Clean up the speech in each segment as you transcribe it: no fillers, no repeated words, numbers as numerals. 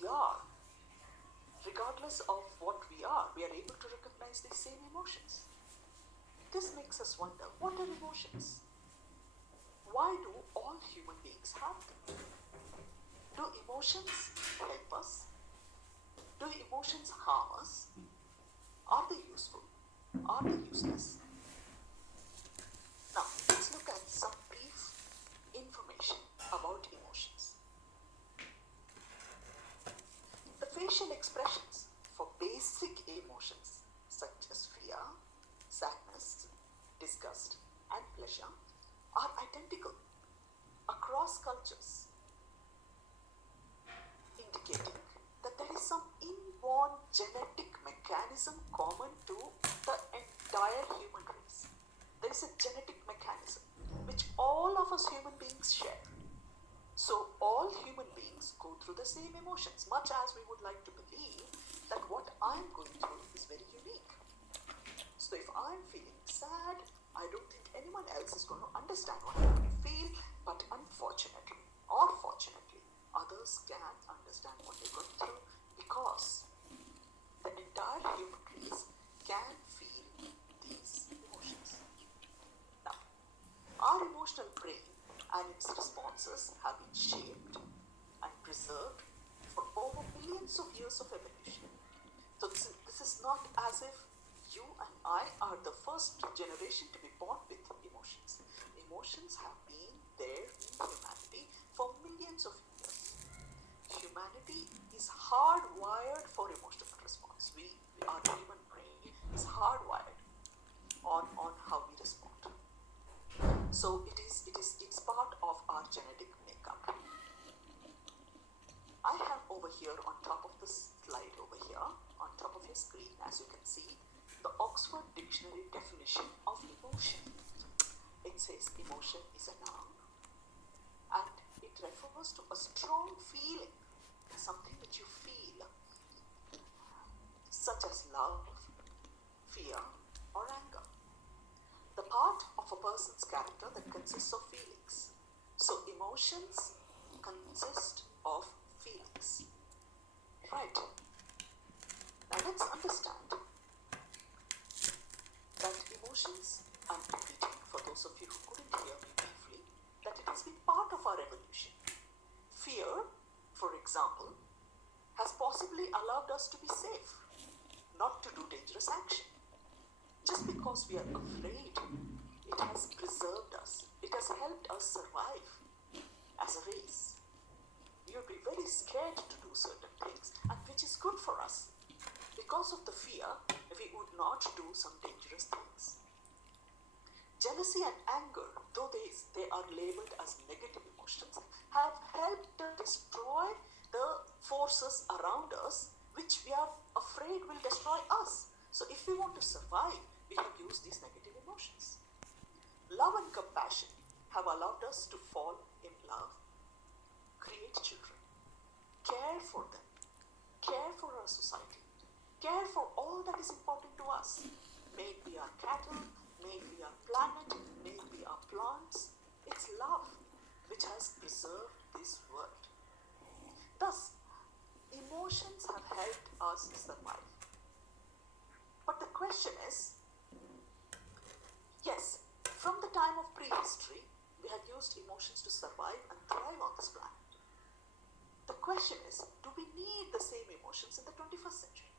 we are, regardless of what we are able to recognize these same emotions. This makes us wonder, what are emotions? Why do all human beings have them? Do emotions help us? Do emotions harm us? Are they useful? Are they useless? Now, let's look at some brief information about emotions. The facial expressions for basic emotions such as fear, sadness, disgust, and pleasure are identical across cultures, indicating that there is some inborn genetic mechanism common to the entire human race. There is a genetic mechanism which all of us human beings share. So all human beings go through the same emotions, much as we would like to believe that what I'm going through is very unique. So if I'm feeling sad, I don't think anyone else is going to understand what I'm going to feel, but unfortunately or fortunately, others can understand what they're going through because the entire human race can feel these emotions. Now, our emotional brain and its responses have been shaped and preserved for over millions of years of evolution. So this is not as if you and I are the first generation to be born with emotions. Emotions have been there in humanity for millions of years. Humanity is hardwired for emotional response. Our human brain is hardwired on how we respond. So it's part of our genetic makeup. I have over here on top of this slide over here, on top of your screen, as you can see, the Oxford Dictionary definition of emotion. It says emotion is a noun and it refers to a strong feeling, something that you feel, such as love, fear, or anger. The part of a person's character that consists of feelings. So emotions consist of feelings. Right. Now let's understand that emotions, I'm repeating for those of you who couldn't hear me briefly, that it has been part of our evolution. Fear, for example, has possibly allowed us to be safe, not to do dangerous action. Just because we are afraid, it has preserved us. It has helped us survive as a race. We would be very scared to do certain things, and which is good for us. Because of the fear, we would not do some dangerous things. Jealousy and anger, though they are labeled as negative emotions, have helped to destroy the forces around us which we are afraid will destroy us. So if we want to survive, we have used these negative emotions. Love and compassion have allowed us to fall in love, create children, care for them, care for our society, care for all that is important to us. May it be our cattle, may it be our planet, may it be our plants. It's love which has preserved this world. Thus, emotions have helped us survive. But the question is, yes, from the time of prehistory, we had used emotions to survive and thrive on this planet. The question is, do we need the same emotions in the 21st century?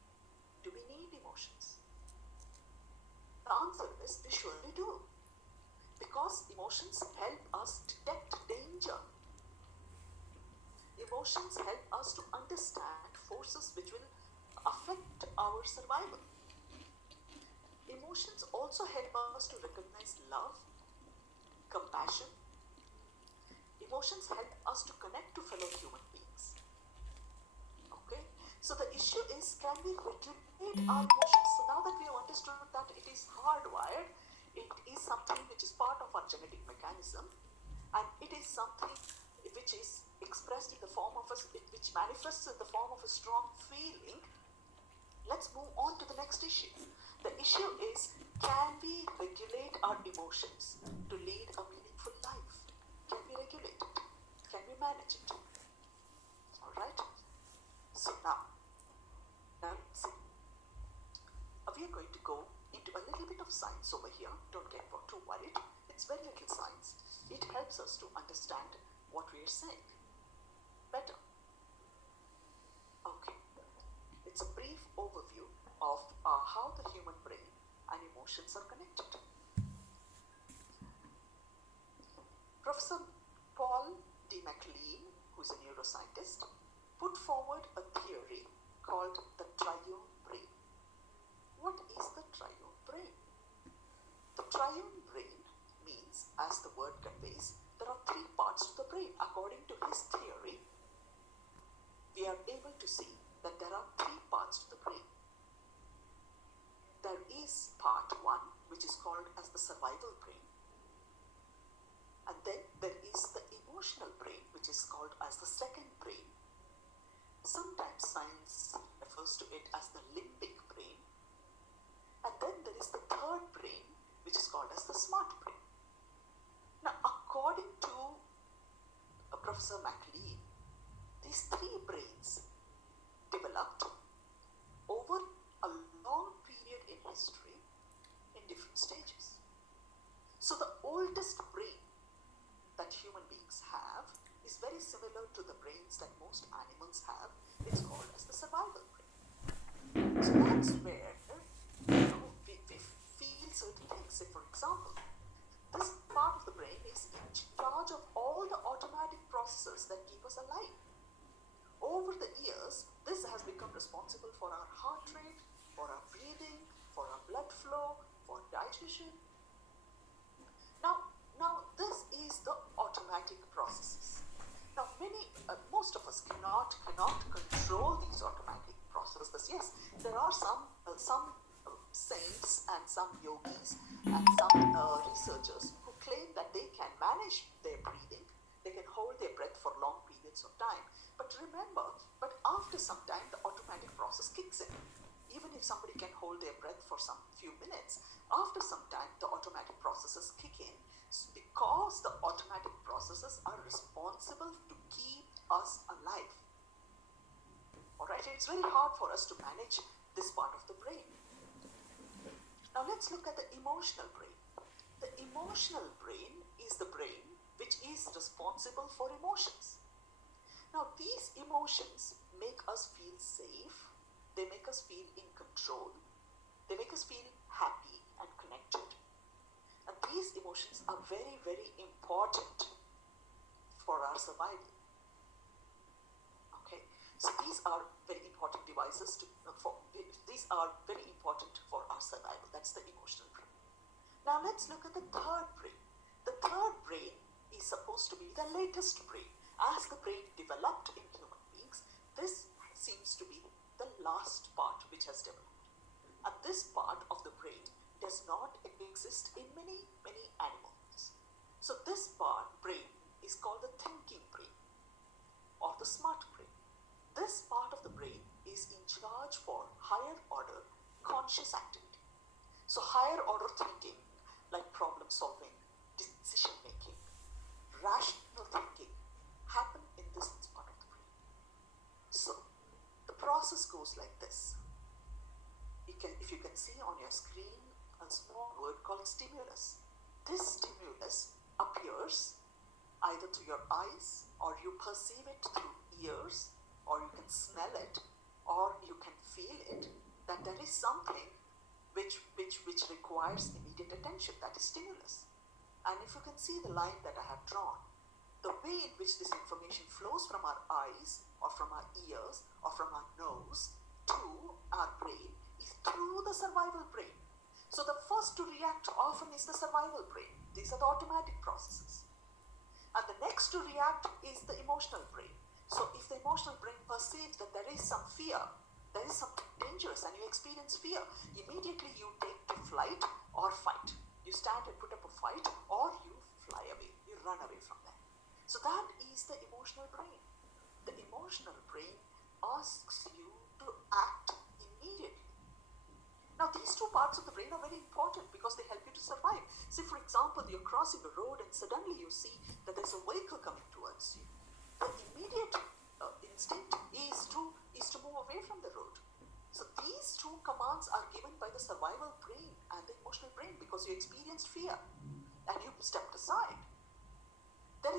Do we need emotions? The answer is, we surely do. Because emotions help us detect danger. Emotions help us to understand forces which will affect our survival. Emotions also help us to recognize love, compassion. Emotions help us to connect to fellow human beings. Okay? So the issue is, can we regulate our emotions? So now that we have understood that it is hardwired, it is something which is part of our genetic mechanism, and it is something which is expressed in the form of which manifests in the form of a strong feeling. Let's move on to the next issue. The issue is, can we regulate our emotions to lead a meaningful life? Can we regulate it? Can we manage it? Alright? helps us to understand what we are saying better. Okay, it's a brief overview of how the human brain and emotions are connected. Professor Paul D. MacLean, who is a neuroscientist, put forward a theory called the triune brain. What is the triune brain? The triune brain means, as the word conveys, there are three parts to the brain. According to his theory, we are able to see that there are three parts to the brain. There is part one, which is called as the survival brain. And then there is the emotional brain, which is called as the second brain. Sometimes science refers to it as the limbic brain. And then there is the third brain, which is called as the smart brain. Now, according to Professor MacLean, these three brains developed over a long period in history in different stages. So the oldest brain that human beings have is very similar to the brains that most animals have. It's called as the survival brain. So that's where we feel certain things. Say, for example, this part of the brain is in charge of all the automatic processes that keep us alive. Over the years, this has become responsible for our heart rate, for our breathing, for our blood flow, for digestion. Now this is the automatic processes. Now most of us cannot control these automatic processes. Yes, there are some saints and some yogis and some researchers who claim that they can manage their breathing. They can hold their breath for long periods of time. But remember, after some time, the automatic process kicks in. Even if somebody can hold their breath for some few minutes, after some time, the automatic processes kick in because the automatic processes are responsible to keep us alive. Alright, it's very hard for us to manage this part of the brain. Now let's look at the emotional brain. The emotional brain is the brain which is responsible for emotions. Now these emotions make us feel safe, they make us feel in control, they make us feel happy and connected. And these emotions are very, very important for our survival. Okay, so these are very important devices these are very important for our survival. That's the emotional brain. Now let's look at the third brain. The third brain is supposed to be the latest brain. As the brain developed in human beings, this seems to be the last part which has developed. And this part of the brain does not exist in many animals. So this brain is called the thinking brain or the smart brain. This part of the brain is in charge for higher order conscious activity. So higher order thinking, like problem solving, decision making, rational thinking, happen in this part of the brain. So the process goes like this. If you can see on your screen a small word called stimulus. This stimulus appears either to your eyes, or you perceive it through ears, or you can smell it, or you can feel it, that there is something which requires immediate attention. That is stimulus. And if you can see the line that I have drawn, the way in which this information flows from our eyes, or from our ears, or from our nose to our brain is through the survival brain. So the first to react often is the survival brain. These are the automatic processes. And the next to react is the emotional brain. So if the emotional brain perceives that there is some fear, there is something dangerous, and you experience fear, immediately you take to flight or fight. You stand and put up a fight, or you fly away, you run away from there. So that is the emotional brain. The emotional brain asks you to act immediately. Now these two parts of the brain are very important because they help you to survive. Say for example, you're crossing a road and suddenly you see that there's a vehicle coming towards you. The immediate instinct is to move away from the road. So these two commands are given by the survival brain and the emotional brain because you experienced fear and you stepped aside.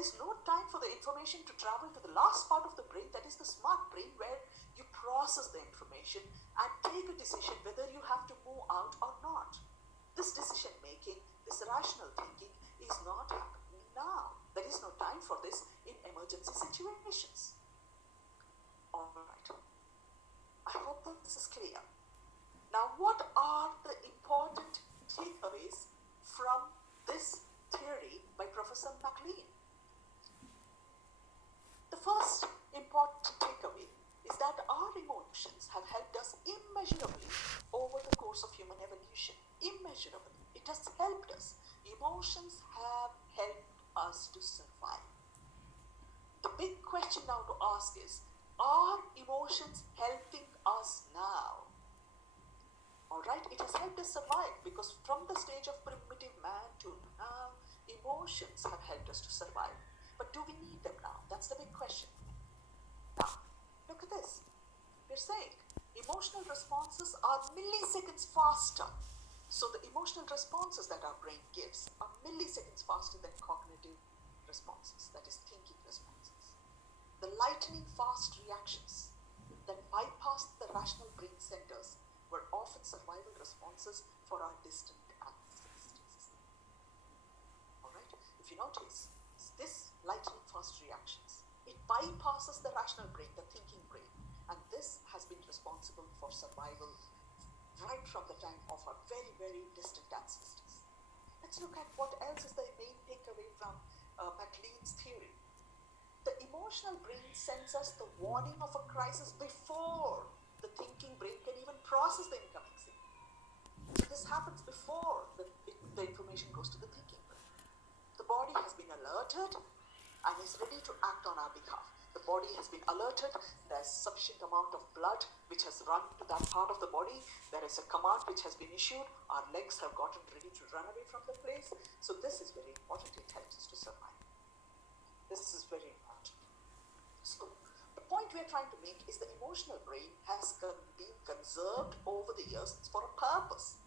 is no time for the information to travel to the last part of the brain, that is the smart brain, where you process the information and take a decision whether you have to move out or not. This decision making, this rational thinking is not happening now. There is no time for this in emergency situations. Alright, I hope that this is clear. Now, what are the important takeaways from this theory by Professor MacLean? The first important takeaway is that our emotions have helped us immeasurably over the course of human evolution. Immeasurably. It has helped us. Emotions have helped us to survive. The big question now to ask is, are emotions helping us now? Alright, it has helped us survive because from the stage of primitive man to now, emotions have helped us to survive. But do we need them now? That's the big question. Now, look at this. We're saying emotional responses are milliseconds faster. So the emotional responses that our brain gives are milliseconds faster than cognitive responses, that is thinking responses. The lightning fast reactions that bypass the rational brain centers were often survival responses for our distant ancestors. Alright, if you notice, this lightning fast reactions, it bypasses the rational brain, the thinking brain, and this has been responsible for survival right from the time of our very, very distant ancestors. Let's look at what else is the main takeaway from MacLean's theory. The emotional brain sends us the warning of a crisis before the thinking brain can even process the incoming signal. So this happens before the information goes to the thinking brain. The body has been alerted and is ready to act on our behalf. The body has been alerted, there's sufficient amount of blood which has run to that part of the body, there is a command which has been issued, our legs have gotten ready to run away from the place. So this is very important, it helps us to survive. This is very important. So the point we are trying to make is the emotional brain has been conserved over the years for a purpose.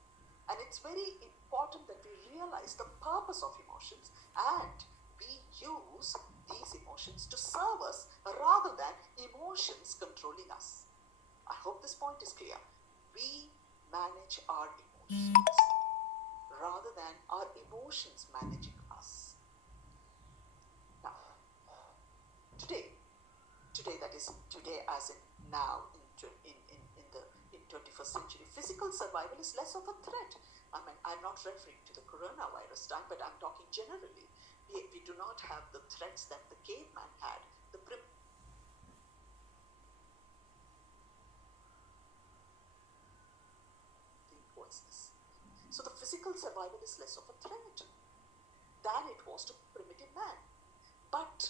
And it's very important that we realize the purpose of emotions and we use these emotions to serve us rather than emotions controlling us. I hope this point is clear. We manage our emotions rather than our emotions managing us. Now, today that is today as in now in the 21st century, physical survival is less of a threat. I mean, I'm not referring to the coronavirus time, but I'm talking generally. We do not have the threats that the caveman had. So the physical survival is less of a threat than it was to primitive man. But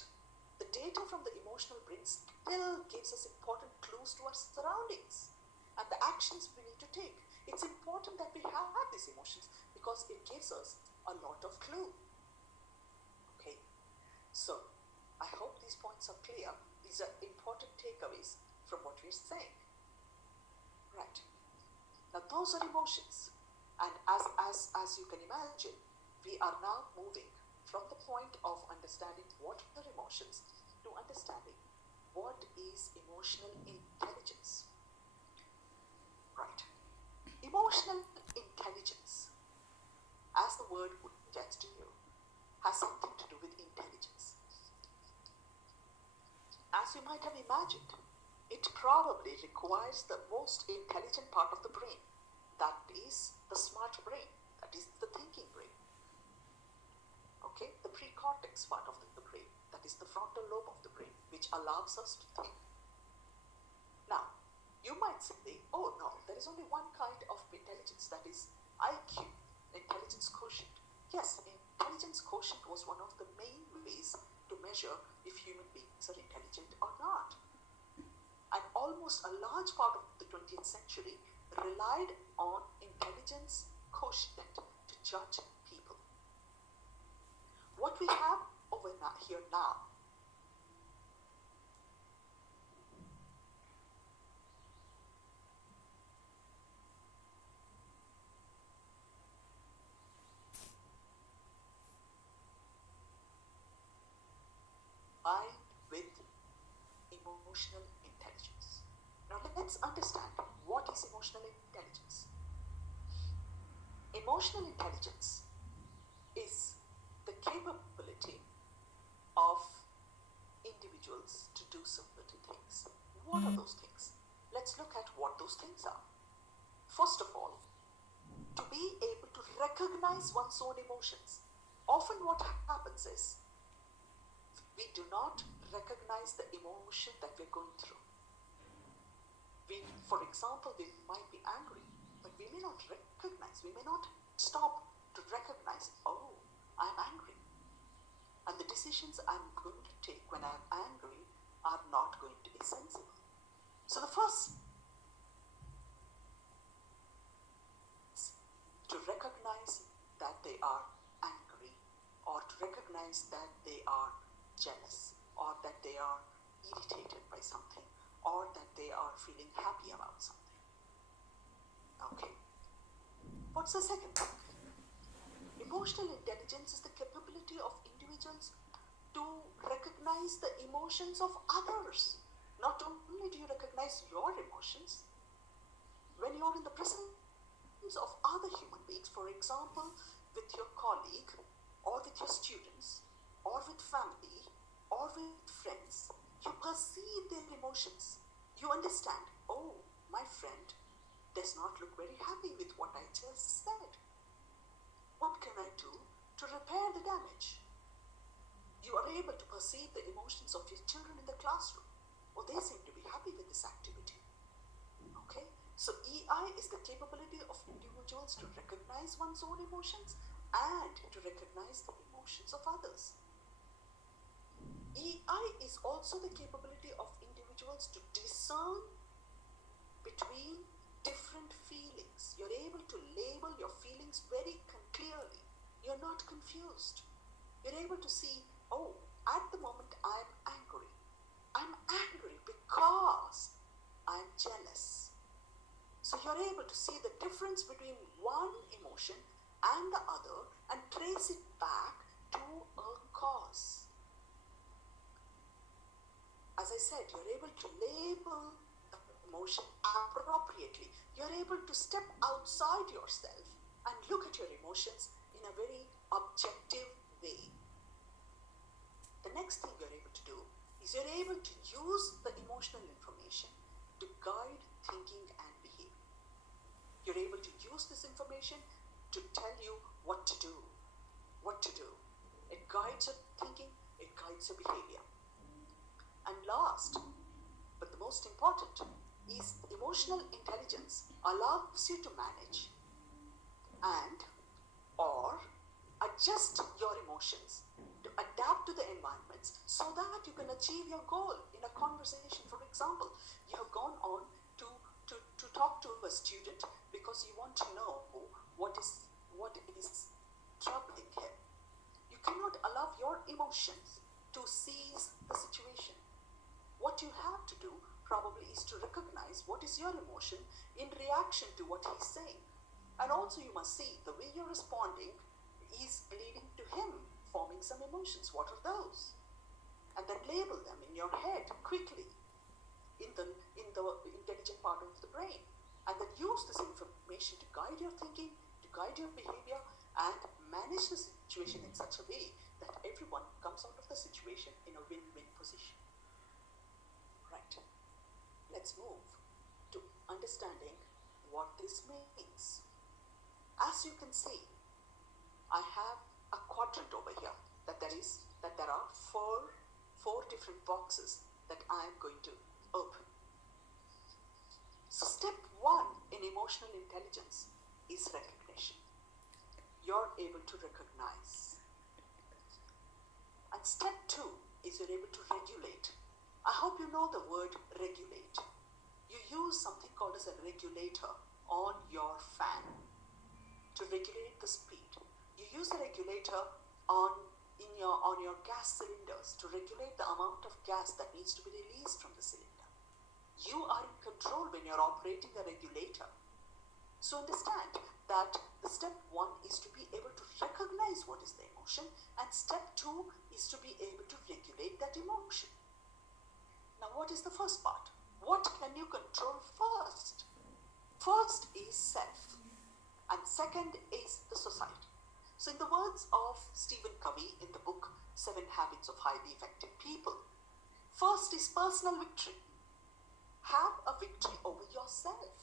the data from the emotional brain still gives us important clues to our surroundings and the actions we need to take. It's important that we have these emotions because it gives us a lot of clue. Okay, so I hope these points are clear. These are important takeaways from what we're saying. Right. Now those are emotions. And as you can imagine, we are now moving from the point of understanding what are emotions to understanding what is emotional intelligence. Right. Emotional intelligence, as the word would suggest to you, has something to do with intelligence. As you might have imagined, it probably requires the most intelligent part of the brain. That is the smart brain, that is the thinking brain. Okay, the precortex part of the brain, that is the frontal lobe of the brain, which allows us to think. Now, you might say, oh no, there is only one kind of intelligence, that is IQ, intelligence quotient. Yes, intelligence quotient was one of the main ways to measure if human beings are intelligent or not. And almost a large part of the 20th century relied on intelligence quotient to judge people. What we have over here now emotional intelligence. Now let's understand what is emotional intelligence. Emotional intelligence is the capability of individuals to do certain things. What are those things? Let's look at what those things are. First of all, to be able to recognize one's own emotions. Often what happens is we do not recognize the emotion that we're going through. For example, we might be angry, but we may not recognize, we may not stop to recognize, oh, I'm angry. And the decisions I'm going to take when I'm angry are not going to be sensible. So the first, to recognize that they are angry, or to recognize that they are jealous, or that they are irritated by something, or that they are feeling happy about something. Okay. What's the second thing? Emotional intelligence is the capability of individuals to recognize the emotions of others. Not only do you recognize your emotions, when you're in the presence of other human beings, for example, with your colleague, or with your students, or with family, or with friends, you perceive their emotions. You understand, oh, my friend does not look very happy with what I just said. What can I do to repair the damage? You are able to perceive the emotions of your children in the classroom. Oh, they seem to be happy with this activity. Okay, so EI is the capability of individuals to recognize one's own emotions and to recognize the emotions of others. EI is also the capability of individuals to discern between different feelings. You're able to label your feelings very clearly. You're not confused. You're able to see, oh, at the moment I'm angry. I'm angry because I'm jealous. So you're able to see the difference between one emotion and the other and trace it back to a cause. As I said, you're able to label the emotion appropriately. You're able to step outside yourself and look at your emotions in a very objective way. The next thing you're able to do is you're able to use the emotional information to guide thinking and behavior. You're able to use this information to tell you what to do. It guides your thinking, it guides your behavior. And last, but the most important, is emotional intelligence allows you to manage and or adjust your emotions to adapt to the environments so that you can achieve your goal in a conversation. For example, you have gone on to talk to a student because you want to know what is troubling him. You cannot allow your emotions to seize the situation. What you have to do probably is to recognize what is your emotion in reaction to what he's saying. And also you must see the way you're responding is leading to him forming some emotions. What are those? And then label them in your head quickly in the intelligent part of the brain. And then use this information to guide your thinking, to guide your behavior, and manage the situation in such a way that everyone comes out of the situation in a win-win position. Right. Let's move to understanding what this means. As you can see, I have a quadrant over here that there are four different boxes that I am going to open. So step 1 in emotional intelligence is recognition. You're able to recognize. And step 2 is you're able to regulate. I hope you know the word regulate. You use something called as a regulator on your fan to regulate the speed. You use a regulator on your gas cylinders to regulate the amount of gas that needs to be released from the cylinder. You are in control when you're operating a regulator. So understand that the step 1 is to be able to recognize what is the emotion, and step 2 is to be able to regulate that emotion. Now what is the first part? What can you control first? First is self, and second is the society. So, in the words of Stephen Covey in the book Seven Habits of Highly Effective People, first is personal victory. Have a victory over yourself.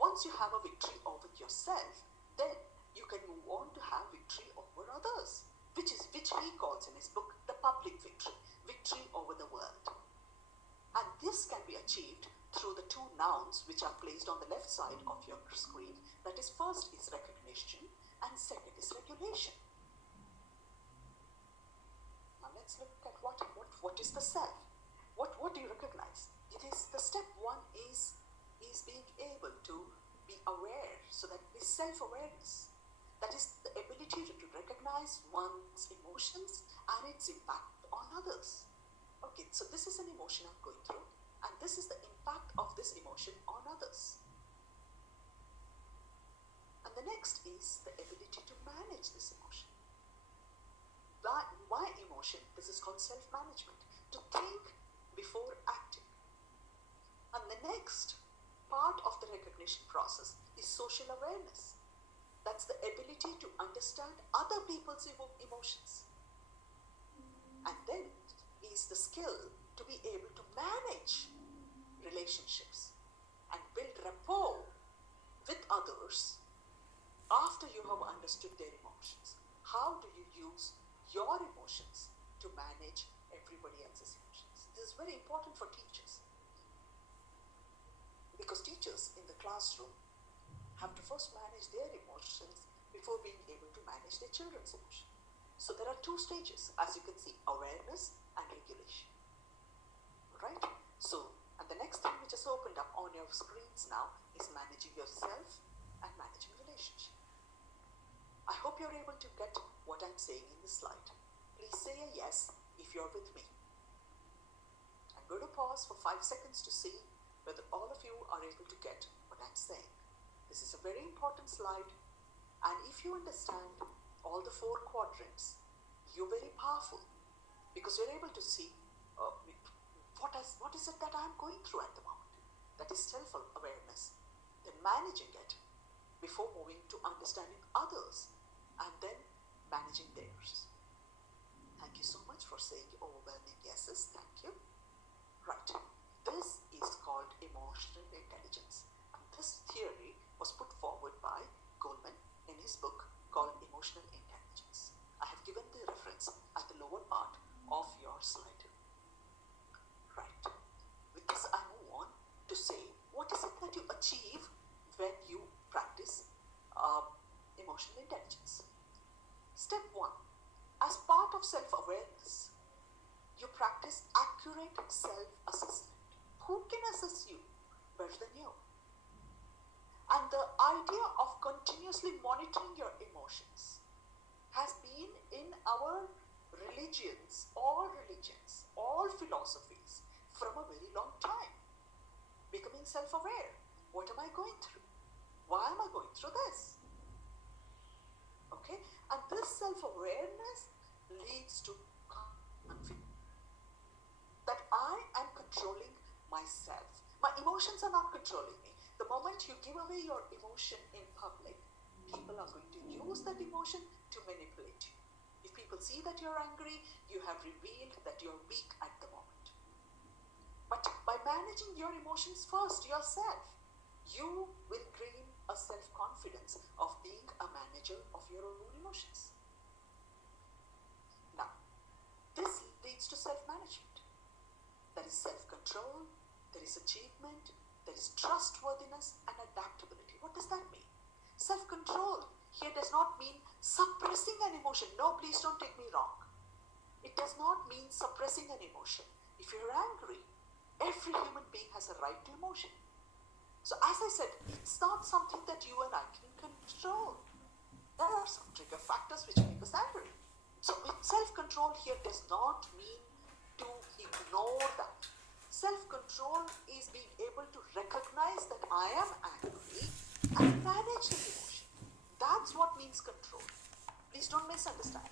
Once you have a victory over yourself, then you can move on to have victory over others, which he calls in his book the public victory, victory over the world. And this can be achieved through the two nouns which are placed on the left side of your screen. That is, first is recognition and second is regulation. Now let's look at what is the self. What do you recognize? It is the step one is being able to be aware. So that is self-awareness. That is the ability to recognize one's emotions and its impact on others. Okay, so this is an emotion I'm going through, and this is the impact of this emotion on others. And the next is the ability to manage this emotion. By emotion, this is called self-management, to think before acting. And the next part of the recognition process is social awareness. That's the ability to understand other people's emotions. And then is the skill to be able to manage relationships and build rapport with others after you have understood their emotions. How do you use your emotions to manage everybody else's emotions? This is very important for teachers, because teachers in the classroom have to first manage their emotions before being able to manage their children's emotions. So there are two stages, as you can see, awareness and regulation. Right? So, and the next thing which is opened up on your screens now is managing yourself and managing relationship. I hope you're able to get what I'm saying in this slide. Please say a yes if you're with me. I'm going to pause for 5 seconds to see whether all of you are able to get what I'm saying. This is a very important slide, and if you understand all the 4 quadrants, you're very powerful, because you're able to see what is it that I'm going through at the moment. That is self-awareness, then managing it before moving to understanding others, and then managing theirs. Thank you so much for saying overwhelming yeses. Thank you. Right. This is called emotional intelligence. And this theory was put forward by Goleman in his book called Emotional Intelligence. I have given the reference at the lower part of your slide. Right. With this, I move on to say, what is it that you achieve when you practice emotional intelligence? Step 1. As part of self-awareness, you practice accurate self-assessment. Who can assess you better than you? And the idea of continuously monitoring your emotions has been in our religions, all philosophies, from a very long time. Becoming self-aware. What am I going through? Why am I going through this? Okay, and this self-awareness leads to confidence that I am controlling myself. My emotions are not controlling me. The moment you give away your emotion in public, people are going to use that emotion to manipulate you. If people see that you're angry, you have revealed that you're weak at the moment. But by managing your emotions first yourself, you will gain a self-confidence of being a manager of your own emotions. Now, this leads to self-management. There is self-control, there is achievement, there is trustworthiness and adaptability. What does that mean? Self-control here does not mean suppressing an emotion. No, please don't take me wrong. It does not mean suppressing an emotion. If you're angry, every human being has a right to emotion. So as I said, it's not something that you and I can control. There are some trigger factors which make us angry. So self-control here does not mean to ignore that. Self-control is being able to recognize that I am angry and manage the emotion. That's what means control. Please don't misunderstand.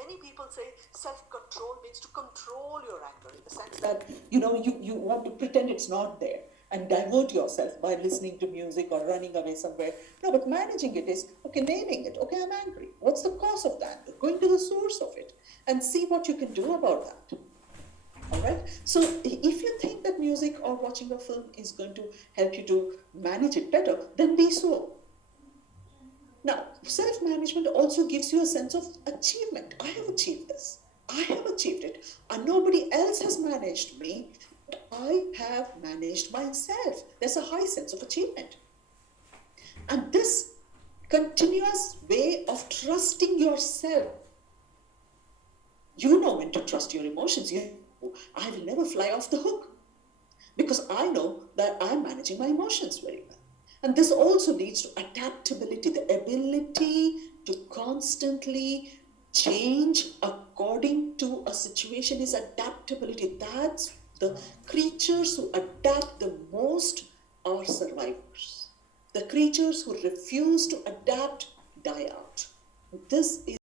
Many many people say self-control means to control your anger in the sense that, you want to pretend it's not there and divert yourself by listening to music or running away somewhere. No, but managing it is, okay, naming it. Okay, I'm angry. What's the cause of that? Going to the source of it and see what you can do about that. All right. So if you think that music or watching a film is going to help you to manage it better, then be so. Now, self-management also gives you a sense of achievement. I have achieved this. I have achieved it. And nobody else has managed me. But I have managed myself. There's a high sense of achievement. And this continuous way of trusting yourself, you know when to trust your emotions. I will never fly off the hook because I know that I'm managing my emotions very well. And this also leads to adaptability, the ability to constantly change according to a situation is adaptability. That's the creatures who adapt the most are survivors. The creatures who refuse to adapt die out. This is